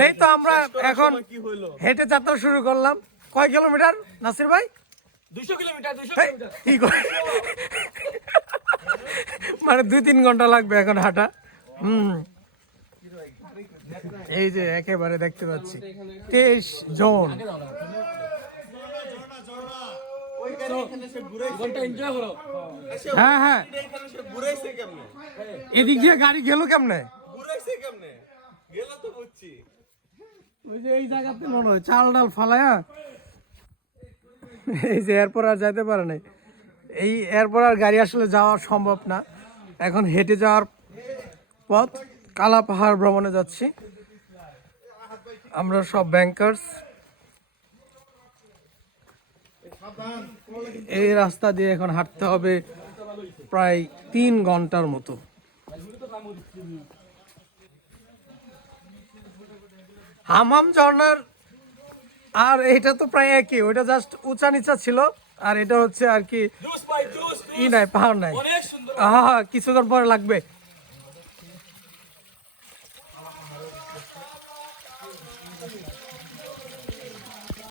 নেই তো আমরা এখন হেঁটে যাত্রা শুরু করলাম। কয় কিলোমিটার নাসির ভাই? 200 কিলোমিটার। কি করে মানে 2-3 ঘন্টা লাগবে এখন হাঁটা। এই যে একেবারে দেখতে পাচ্ছি 23 জন। হ্যাঁ হ্যাঁ, এদিক দিয়ে গাড়ি গেল কেমনে? ওই যে এই জায়গাতে মনে হয় চাল ডাল ফালায়া, এই যে এরপর আর যাইতে পারে নাই। এই এরপর আর গাড়ি আসলে যাওয়া সম্ভব না, এখন হেঁটে যাওয়ার পথ। কালা পাহাড় ভ্রমণে যাচ্ছি আমরা সব ব্যাংকার্স। এই রাস্তা দিয়ে এখন হাঁটতে হবে প্রায় 3 ঘন্টার মতো। হামাম ঝর্ণার আর এটা তো প্রায় একই, ওইটা জাস্ট উঁচা নিচা ছিল, আর এটা হচ্ছে আর কি ই নাই, পাহাড় নাই। হ্যাঁ, কিছুক্ষণ পরে লাগবে।